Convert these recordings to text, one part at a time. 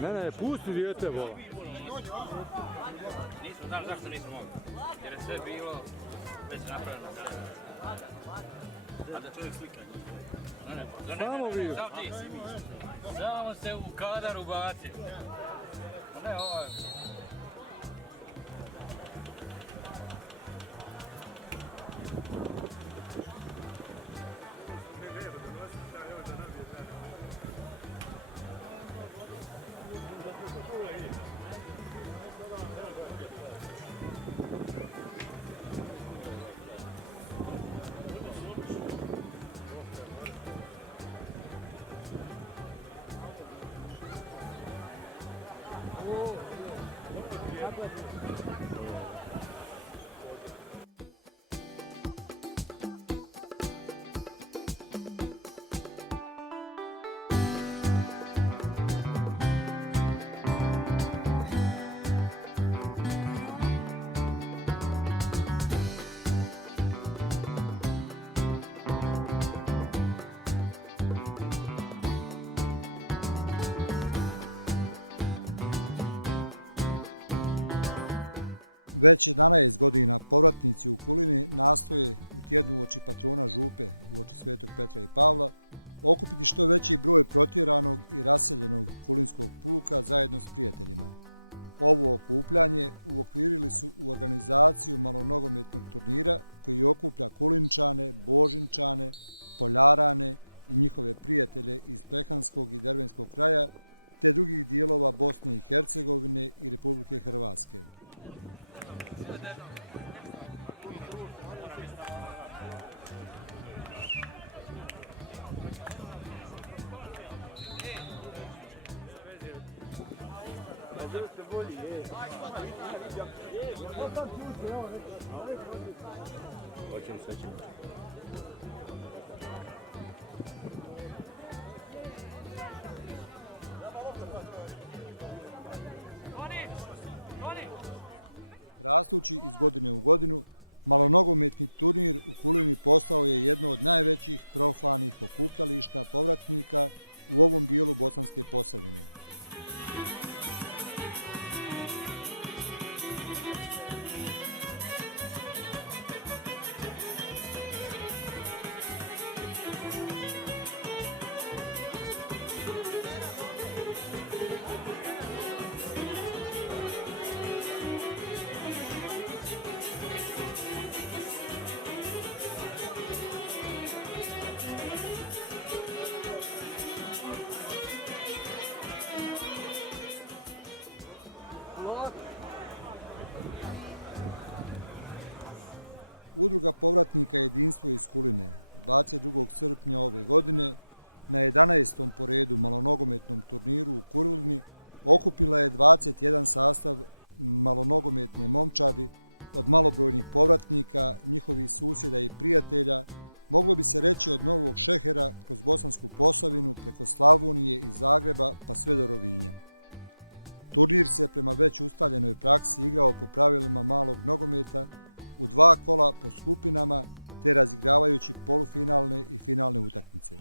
Ne, pusti dijete, vola. Nisam znam zašto nisam mogao. Jer je sve bilo već napravljeno. A da čovjek slika njih. Samo vi. Samo se u kadar ubaci. A ne ovaj. Već 11 godina povratnici u Kulini nastoje u tjednu uoči patrona Župe, uoči Svetog Petra i Pavla, okupiti što veći broj protjeranog i raseljenog kulinskog puka zajedno s prijateljima. Ovo okupljanje uokvirili su u organizaciju malonogometnog turnira koji okuplja Kulinčane, Božinčane, Poljarane i njihove prijatelje iz Plehanskog i Dervenskog kraja te drugih dijelova Bosne i Hercegovine i Republike Hrvatske. Rastući iz godine u godinu, malonogometni turnir u Kulini postao je jedno od najvećih profanih okupljališta povratnika u ovom dijelu Bosanske Posavine. Udruga povratnika Jedinstvo iz Kuline 22. srpnja ove godine na 11. po redu malonogometnom turniru u Kulini okupila je 21 sastav malonogometne momčadi od malobrojnih povratnika, njihovih susjeda i prijatelja, moglo bi se reći od Novog Šehera kroz Bosansku Posavinu preko Slavonije i Zagreba pa sve do Rovinja. Turnir se prema već ustaljenoj praksi igrao po pravilima malog nogometa u 2 kola po skupinama te razigravajući polufinalne i finalne utakmice.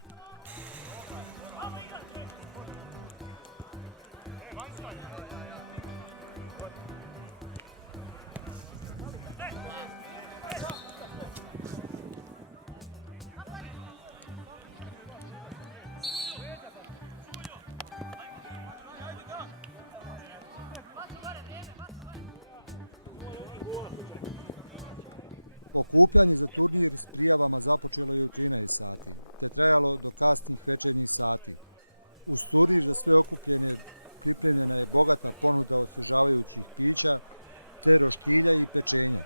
Okupljanje za turnir s prijavama započelo je u 13 sati, te trajalo do kasnih večernjih sati. Uz turnir za sve okupljene pripremljena je bogata ponuda osvježavajućih pića, te roštilja i pečenja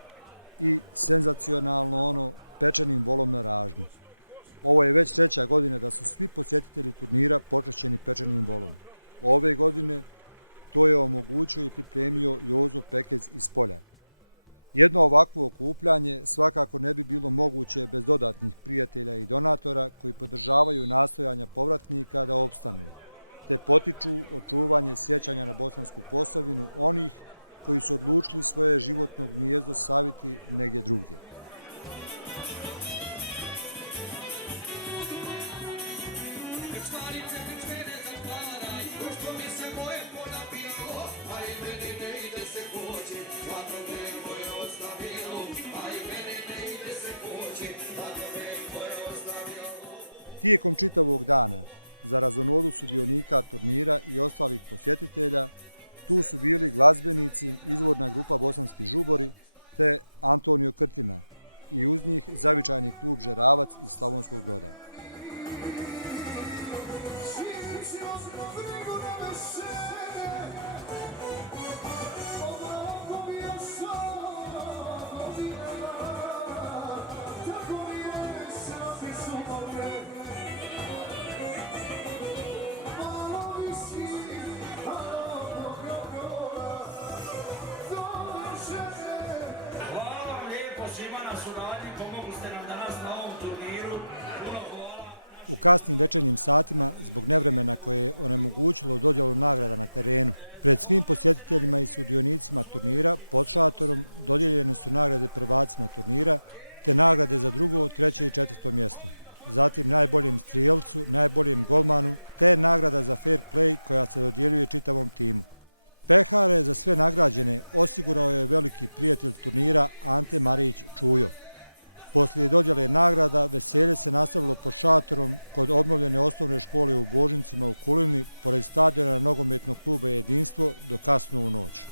i senzacionalno pečenim volom na ražnju. Ovo je već 3. godina da su svi posjetitelji turnira počašćeni pečenim volom. Ove godine to je omogućio i pripremio Jozo Pekez iz Polja. Jedno ovakvo okupljanje svakako ne bi bilo moguće bez dodatnih prijatelja i donatora koji podržavaju nastojanja povratnika da opstanu, te potiču očuvanje sjećanja na Bosansku Posavinu onih koji su odlučili svoje životno gnijezdo saviti negdje drugdje. Krčmarice, krčmene zatvaraj, pošto mi se moje polje Tijekom čitavog dana, za razonodu sudionika turnira i ostalih posjetitelja, tu su bili glazbenici, izvorna grupa Bosanski žubori te Antonio Krtina i uz njih zavičajni klub Žeravac iz Slavonskog Broda. Hvala vam lijepo svima na suradnji, pomogli ste nam danas na ovom turniru. Puno hvala. U kasnim večernjim satima, zbog nevremena koje je onemogućilo dodjelu nagrada na terenu, pred svim posjetiteljima i sudionicima turnira pod šatorom dodijeljene su nagrade prvacima turnira, te nagrade za drugo, treće i četvrto mjesto. Zatim najboljem strijelcu, najboljem golmanu, te nagrada za fair play koja se dodjeljuje čitavom timu. Pehare za sve nagrađene osigurao je veliki prijatelj turnira Ante Marić Čujo. Poslije dodjele nagrada veselje se nastavilo pod šatorom kod obnovljene osnovne škole u Božincima u Kulini, pored stadiona nogometnog kluba Jedinstvo do kasno u noć.